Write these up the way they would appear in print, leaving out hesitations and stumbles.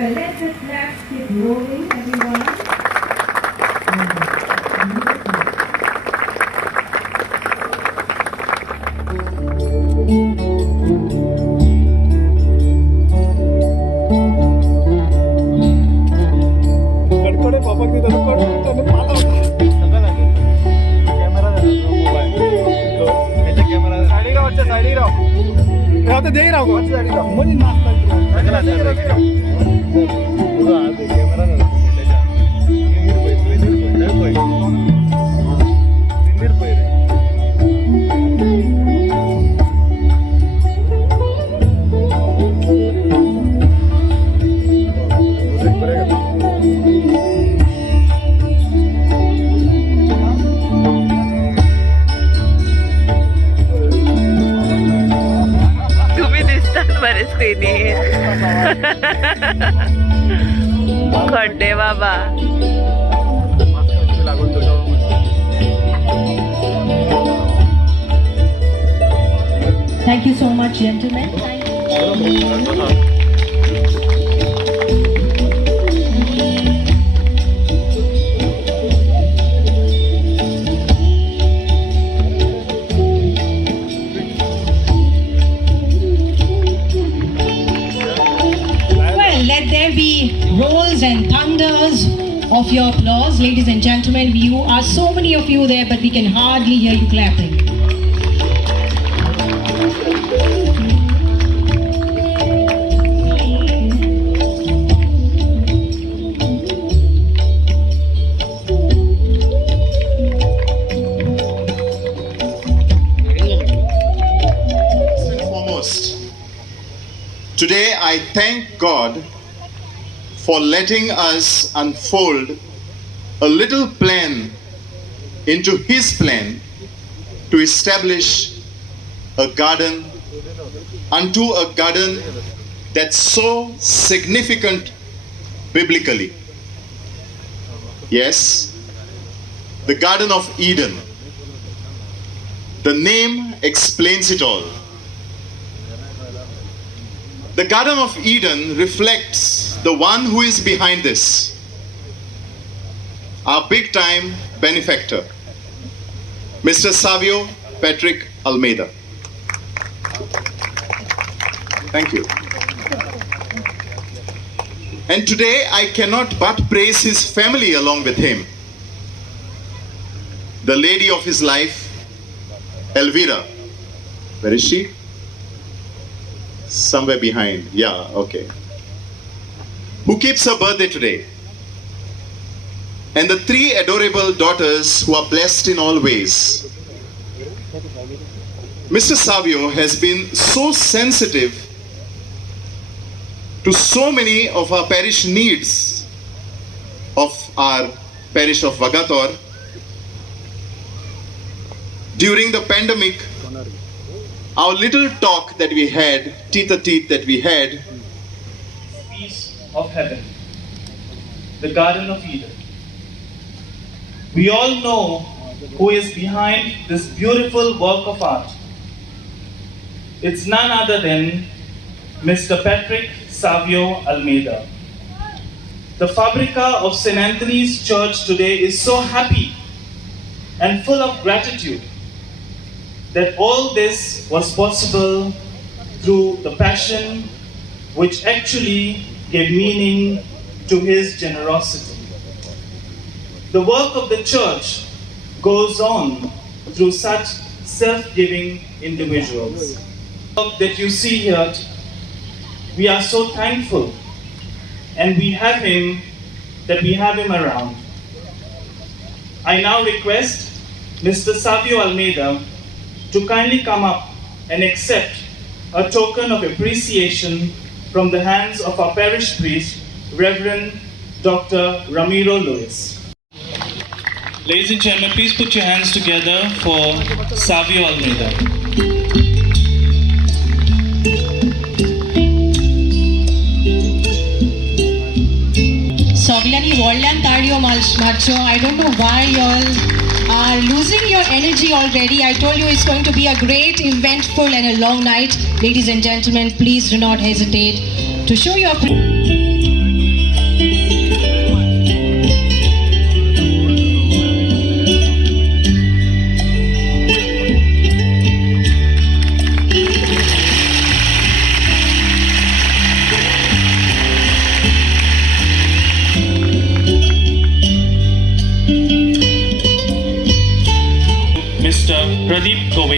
Well, let the claps keep rolling, everyone. पापा की तरफ करो पाला कैमरा साइड राव अच्छा साइड राव आता देख रहा हूँ अच्छा साइड राव मुझे नाश्ता स्क्रीनी खड्डे बाबा Thank you so much, gentlemen. Let there be rolls and thunders of your applause. Ladies and gentlemen, you are so many of you there, but we can hardly hear you clapping. Today I thank God for letting us unfold a little plan into His plan to establish a garden unto a garden that's so significant biblically. Yes, the Garden of Eden. The name explains it all. The Garden of Eden reflects the one who is behind this, our big time benefactor, Mr. Savio Patrick Almeida. Thank you. And today I cannot but praise his family along with him. The lady of his life, Elvira. Where is she? Somewhere behind. Yeah, okay. Who keeps her birthday today. And the three adorable daughters who are blessed in all ways. Mr. Savio has been so sensitive to so many of our parish needs of our parish of Vagator. During the pandemic, our little talk that we had, teeth-a-teeth that we had, piece of heaven, the Garden of Eden. We all know who is behind this beautiful work of art. It's none other than Mr. Patrick Savio Almeida. The Fabrica of St. Anthony's Church today is so happy and full of gratitude that all this was possible through the passion which actually gave meaning to his generosity. The work of the church goes on through such self-giving individuals. The work that you see here, we are so thankful, and we have him around. I now request Mr. Savio Almeida to kindly come up and accept a token of appreciation from the hands of our parish priest, Reverend Dr. Ramiro Lewis. Ladies and gentlemen, please put your hands together for Savio Almeida. Soglani Wallan Tario Marcho. I don't know why y'all are losing your energy already. I told you it's going to be a great, eventful and a long night. Ladies and gentlemen, please do not hesitate to show your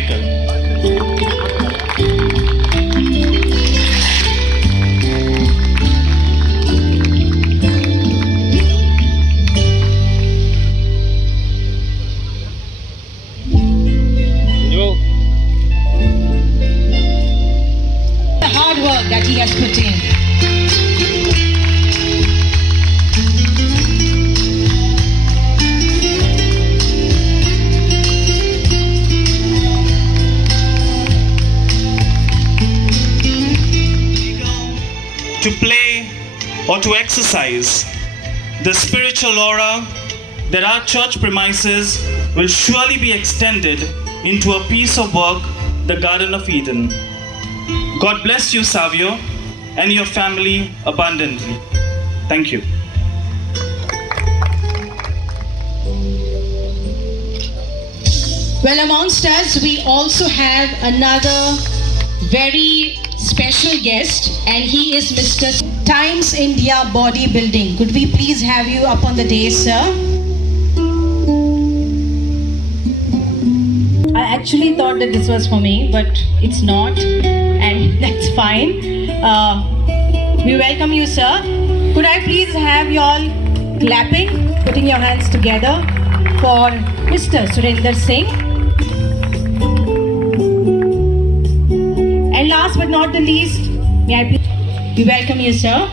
Michael. The hard work that he has put in. To play or to exercise the spiritual aura that our church premises will surely be extended into a piece of work, the Garden of Eden. God bless you, Savio, and your family abundantly. Thank you. Well, amongst us, we also have another very special guest, and he is Mr. Times India Bodybuilding. Could we please have you up on the dais, sir? I actually thought that this was for me, but it's not, and that's fine. We welcome you, sir. Could I please have you all clapping, putting your hands together for Mr. Surinder Singh. And last but not the least, may I please we welcome you, sir.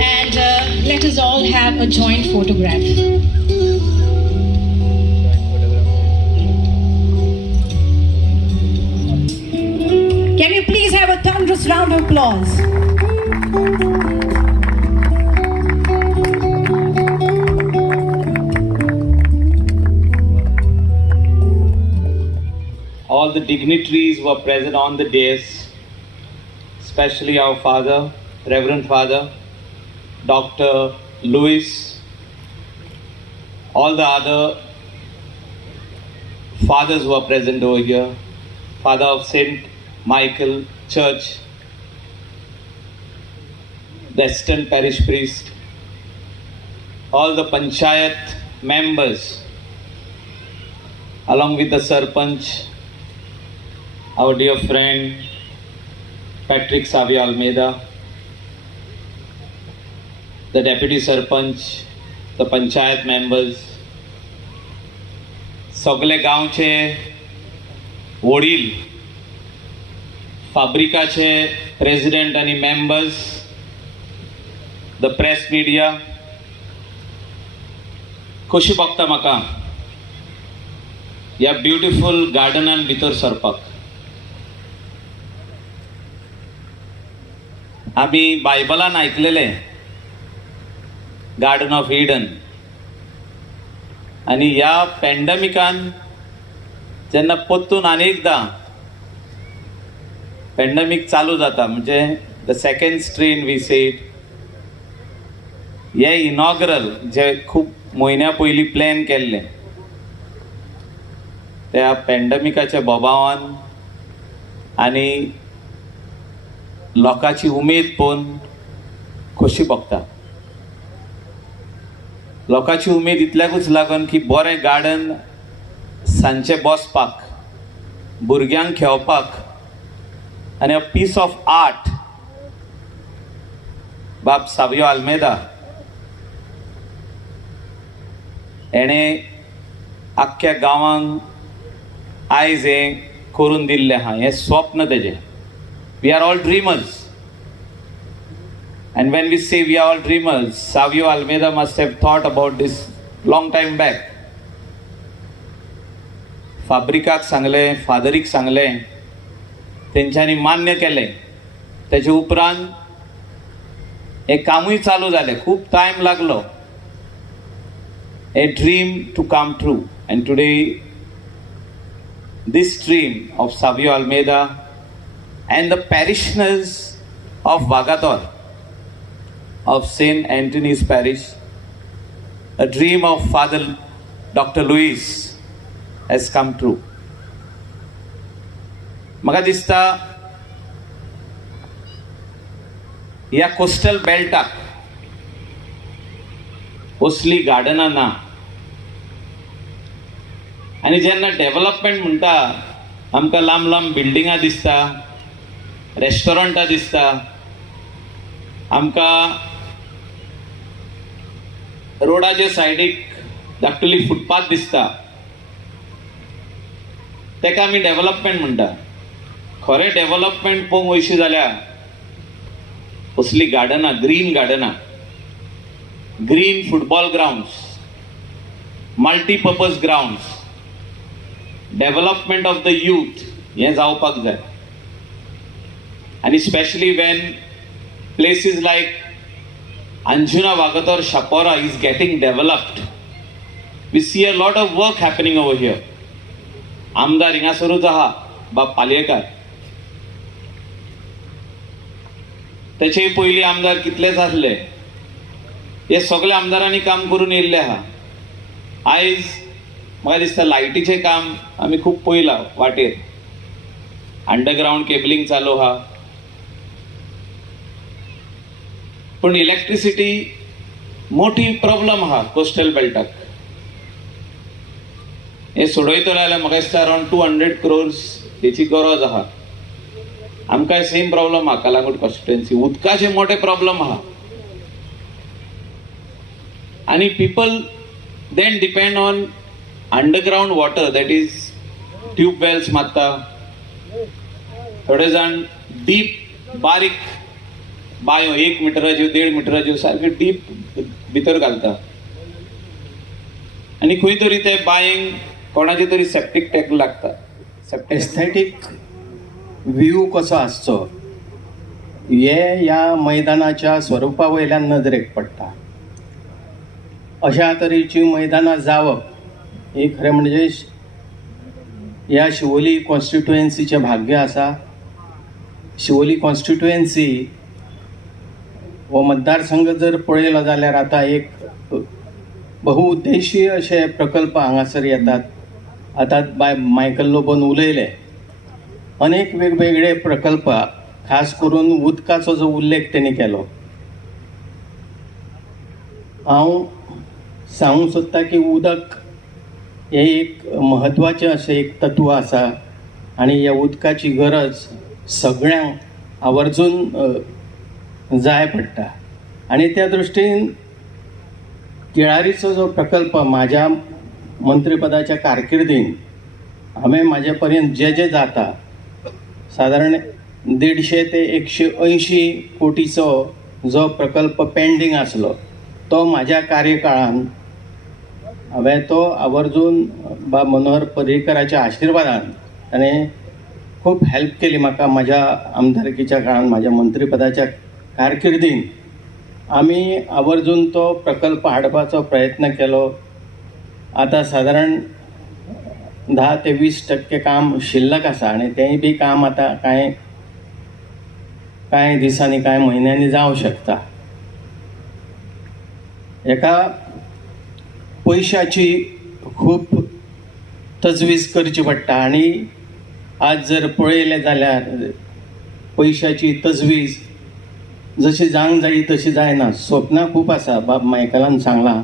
And let us all have a joint photograph. Can you please have a thunderous round of applause? All the dignitaries were present on the dais, especially our father, Reverend Father, Dr. Lewis, all the other fathers were present over here, Father of St. Michael Church, the assistant parish priest, all the panchayat members, along with the Sarpanch, our dear friend Patrick Savio Almeida, the Deputy Sarpanch, the Panchayat members, सगळे गांवचे वडील, फाब्रिकाचे president आणि members, the press media, कशी बघता म्हाका ह्या beautiful गार्डनान भितर सरपाक. आमी बायबलान आयकलेले गार्डन ऑफ ईडन, आणि ह्या पॅन्डेमिकान जेन्ना परतून आनीकदा पॅन्डेमीक चालू जाता, म्हणजे the second strain we said, हे इनॉग्रल जे खूब म्हयन्या पयलीं प्लॅन केल्ले, त्या पॅन्डेमिकाच्या बोबावान आनी लोकांची उमेद पळोवन खोशी भोगता. लोकांची उमेद इतल्याकूच लागून की बरें गार्डन सांजचे बसपाक, भुरग्यांक खेळपाक, आनी अ पीस ऑफ आर्ट. बाब सावियो आल्मेदा हेणें आख्ख्या गांवांक आयज हें करून दिल्लें आहा. हें स्वप्न तेजें. We are all dreamers. And when we say we are all dreamers, Savio Almeida must have thought about this long time back. फाब्रिकाक सांगलें, फादरीक सांगलें, तेंच्यांनी मान्य केलें. तेचे उपरांत हें कामूय चालू जालें. खूब टायम लागलो. A dream to come true. And today, this dream of Savio Almeida and the parishioners of Vagator, of St. Anthony's Parish, a dream of Father Dr. Lewis has come true. म्हाका दिसता ह्या coastal बेल्टाक असली गार्डनां ना. आनी जेन्ना development म्हणटा आमकां लांब लांब बिल्डिंगां दिसता, रेस्टॉरंटां दिसता, आमकां रोडाचे सायडीक धाकटुली फुटपाथ दिसता, तेका आमी डेव्हलपमेंट म्हणटा. खरें डेव्हलपमेंट पळोवंक वयशी जाल्यार असली गार्डनां, green football grounds, multipurpose grounds, development of the youth हें जावपाक जाय. आनी specially when places like Anjuna Vagator Shapora is getting developed, we see a lot of work happening over here. आमदार हिंगासरूच आहा बाब पालयेकार, तेचे पयलीं आमदार कितलेच आसले. हे सगळे आमदारांनी काम करून येयल्ले आहा. आयज म्हाका दिसता लायटीचें काम आमी खूब पयलां वाटेर, अंडरग्रावंड केबलिंग चालू आहा. पण इलेक्ट्रिसिटी मोठी प्रॉब्लम आहा कोस्टल बेल्टाक. हे सोडयतलो जाल्यार म्हाका दिसता अरावंड 200 crores हेची गरज आहा. आमकां सेम प्रॉब्लम आहा कलांगूट कॉन्स्टिट्युएन्सी, उदकाचे मोठे प्रॉब्लम आहा. आनी people then depend on underground water, that is tube wells मारता. थोडे जाण डीप बारीक बांयो 1 मिटराच्यो 1.5 मिटराच्यो सारक्यो डीप भितर घालता. आनी खंय तरी ते बांयेक कोणाचे तरी सेप्टीक टँक लागता. एस्थेटीक व्ह्यू कसो आसचो हे ह्या मैदानाच्या स्वरुपा वयल्यान नदरेक पडटा. अशा तरेची मैदानां जावप हे खरें म्हणजे ह्या शिवोली कॉन्स्टिट्युएन्सीचें भाग्य आसा. शिवोली कॉन्स्टिट्युएन्सी हो मतदारसंघ जर पळयलो जाल्यार आतां एक बहुउद्देशीय अशे प्रकल्प हांगासर येतात. आतां बाय मायकल लोबोन उलयले अनेक वेगवेगळे प्रकल्प, खास करून उदकाचो जो उल्लेख तेणी केलो. हांव सांगूंक सोदता की उदक हे एक म्हत्वाचें अशें एक तत्व आसा आनी ह्या उदकाची गरज सगळ्यांक आवर्जून जाय पडटा. आनी त्या दृश्टीन केळारीचो जो प्रकल्प म्हाज्या मंत्रीपदाच्या कारकिर्दीन हांवें म्हाजे पर्यंत जे जाता सादारण 150 ते 180 कोटीचो जो प्रकल्प पेंडींग आसलो तो म्हाज्या कार्यकाळान हांवें तो आवर्जून बाब मनोहर पर्रीकराच्या आशिर्वादान ताणें खूब हेल्प केली म्हाका. म्हाज्या आमदारकीच्या काळान म्हाज्या मंत्रीपदाच्या कारकिर्दीन आमी आवर्जून तो प्रकल्प हाडपाचो प्रयत्न केलो. आतां सादारण 10 ते 20% काम शिल्लक आसा आनी तेंय बी काम आतां कांय दिसांनी कांय म्हयन्यांनी जावंक शकता. हेका पयशाची खूब तजवीज करची पडटा आनी आज जर पळयलें जाल्यार पयशाची तजवीज जशी जावंक जायी तशी जायना. स्वप्नां खूब आसा, बाब मायकलान सांगलां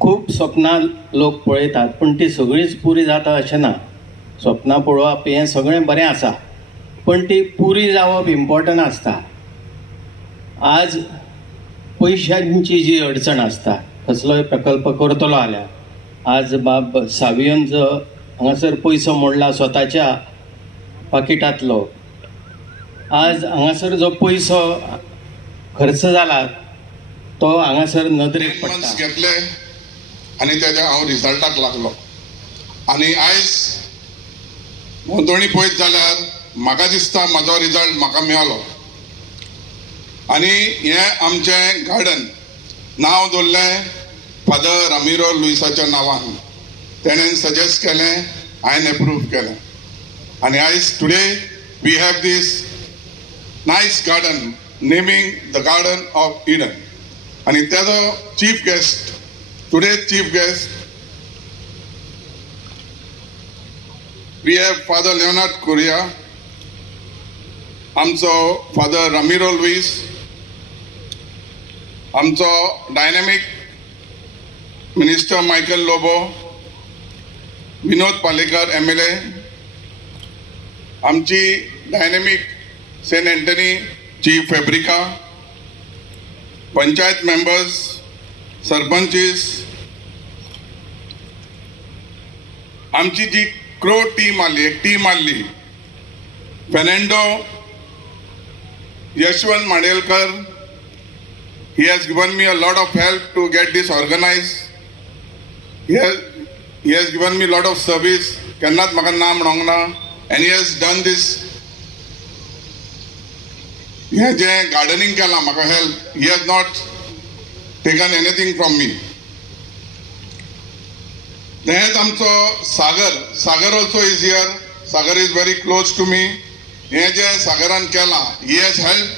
खूब स्वप्नां लोक पळयतात पूण ती सगळीच पुरी जाता अशें ना. स्वप्नां पळोवप हें सगळें बरें आसा पण ती पुरी जावप इम्पॉर्टंट आसता. आज पयशांची जी अडचण आसता, कसलोय प्रकल्प करतलो जाल्यार आज बाब सावियन जो हांगासर पयसो मोडला स्वताच्या पाकिटांतलो, आज हांगासर जो पयसो खर्च जाला तो हांगासर नदरेक पडटा. घेतले आनी तेच्या हांव रिजल्टाक लागलो आनी आयज दोनी पळयत जाल्यार म्हाका दिसता म्हाजो रिजल्ट म्हाका मेळलो. आनी हें आमचें गार्डन नांव दवरलें फादर रामिरो लुइसाच्या नांवान. तेणेन सजेस्ट केलें, हांवें एप्रूव केलें आनी आयज today we have this nice garden naming the garden of Eden. आनी तेजो chief guest, today's chief guest, we have Father Leonard Correa, आमचो फादर रामिरो लुईस, आमचो dynamic minister Michael Lobo, Vinod Palekar MLA, आमची डायनॅमिक सेंट एंटनी चीफ फॅब्रिका, panchayat members, सरपंचीस, आमची जी क्रो टीम आली, एक टीम आली, Fernando Yashwant Madelkar, he has given me a lot of help to get this organized. He has given me a lot of service. केन्नाच म्हाका ना म्हणोंक ना. And he has done this. हे जे गार्डनिंग केलां म्हाका help, he has not taken anything from me. तेच आमचो सागर also is here. Sagar is very close to me. हे जे सागरान केलां, he has helped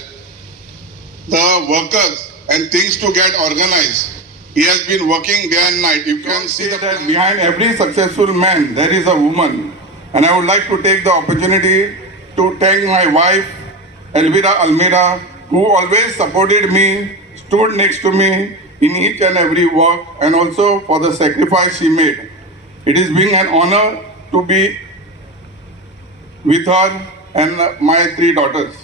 the workers and things to get organized. He has been working day and night. You can see that behind every successful man there is a woman. And I would like to take the opportunity to thank my wife, Elvira Almeida, who always supported me, stood next to me in each and every work, and also for the sacrifice she made. It is being an honor to be with her and my 3 daughters.